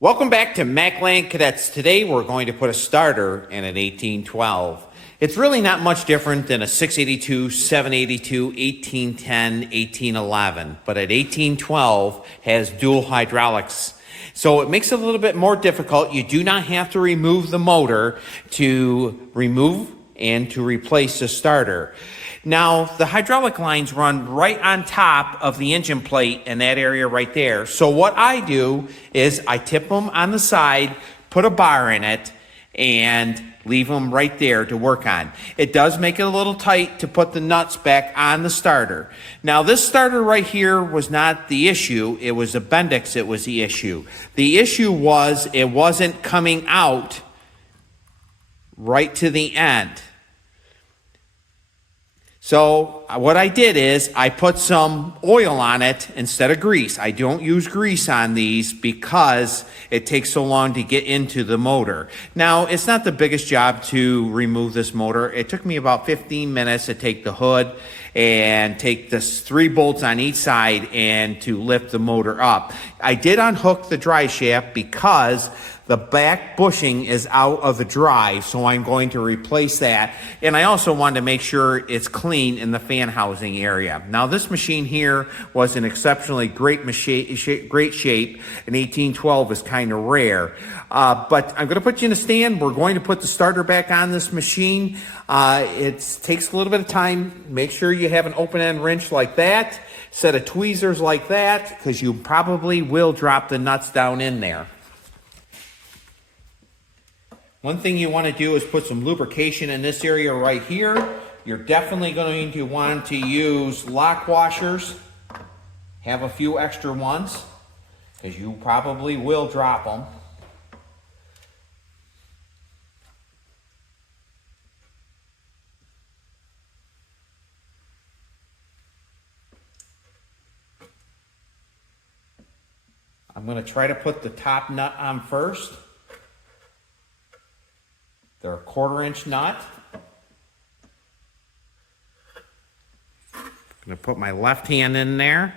Welcome back to Macland Cadets. Today we're going to put a starter in an 1812. It's really not much different than a 682, 782, 1810, 1811, but at 1812 has dual hydraulics. So it makes it a little bit more difficult. You do not have to remove the motor to remove and to replace the starter. Now, the hydraulic lines run right on top of the engine plate in that area right there. So what I do is I tip them on the side, put a bar in it, and leave them right there to work on. It does make it a little tight to put the nuts back on the starter. Now, this starter right here was not the issue. It was the Bendix that was the issue. The issue was it wasn't coming out right to the end. So what I did is I put some oil on it instead of grease. I don't use grease on these because it takes so long to get into the motor. Now, it's not the biggest job to remove this motor. It took me about 15 minutes to take the hood and take the 3 bolts on each side and to lift the motor up. I did unhook the drive shaft because the back bushing is out of the drive, so I'm going to replace that. And I also wanted to make sure it's clean in the fan housing area. Now, this machine here was in exceptionally great shape. An 1812 is kind of rare. But I'm going to put you in a stand. We're going to put the starter back on this machine. It takes a little bit of time. Make sure you have an open-end wrench like that, set of tweezers like that, because you probably will drop the nuts down in there. One thing you want to do is put some lubrication in this area right here. You're definitely going to want to use lock washers. Have a few extra ones because you probably will drop them. I'm going to try to put the top nut on first. They're a 1/4-inch nut. I'm going to put my left hand in there.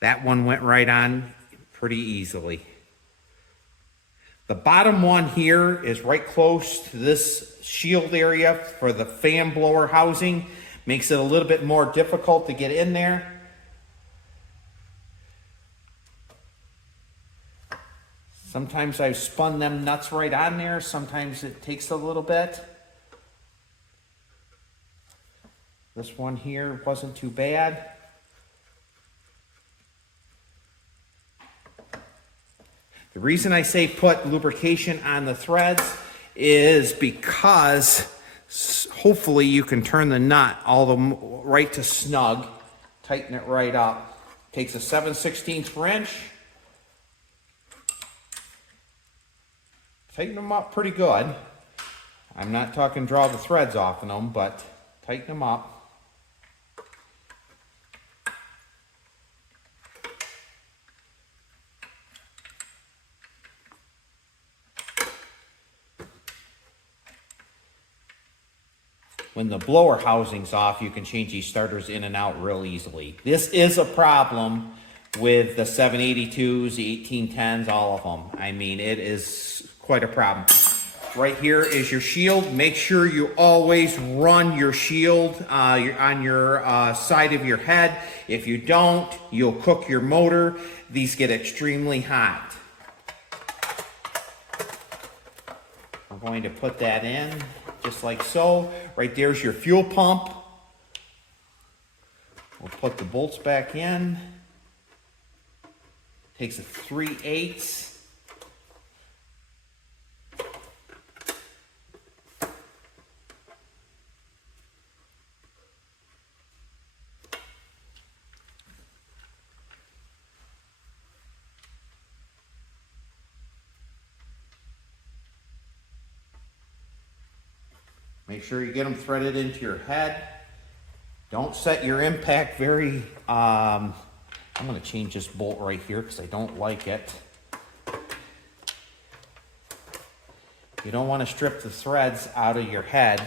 That one went right on pretty easily. The bottom one here is right close to this shield area for the fan blower housing. Makes it a little bit more difficult to get in there. Sometimes I've spun them nuts right on there. Sometimes it takes a little bit. This one here wasn't too bad. The reason I say put lubrication on the threads is because hopefully you can turn the nut all the right to snug, tighten it right up. Takes a 7/16 wrench. Tighten them up pretty good. I'm not talking draw the threads off of them, but tighten them up. When the blower housing's off, you can change these starters in and out real easily. This is a problem with the 782s, the 1810s, all of them. I mean, it is quite a problem. Right here is your shield. Make sure you always run your shield on your side of your head. If you don't, you'll cook your motor. These get extremely hot. We're going to put that in just like so. Right there's your fuel pump. We'll put the bolts back in. Takes a 3/8. Make sure you get them threaded into your head. Don't set your impact very, I'm going to change this bolt right here because I don't like it. You don't want to strip the threads out of your head.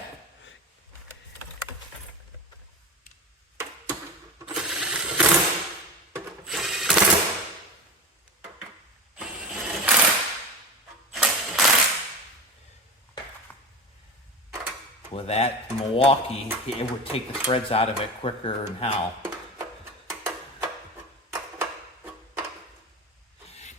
with that Milwaukee, it would take the threads out of it quicker than hell.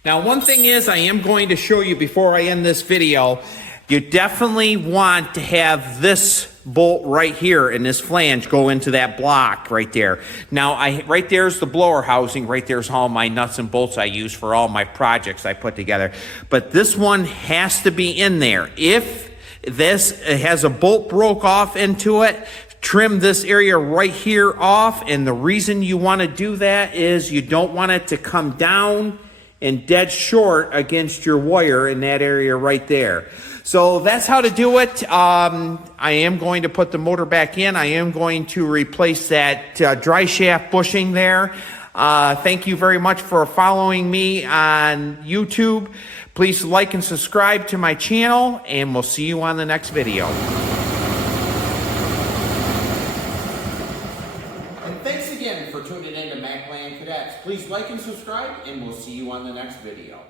Now, one thing is, I am going to show you before I end this video, you definitely want to have this bolt right here and this flange go into that block right there. Now, right there's the blower housing. Right there's all my nuts and bolts I use for all my projects I put together. But this one has to be in there. If this has a bolt broke off into it, trim this area right here off. And the reason you want to do that is you don't want it to come down and dead short against your wire in that area right there. So that's how to do it. I am going to put the motor back in. I am going to replace that dry shaft bushing there. Thank you very much for following me on YouTube. Please like and subscribe to my channel, and we'll see you on the next video. And thanks again for tuning in to Cadets. Please like and subscribe, and we'll see you on the next video.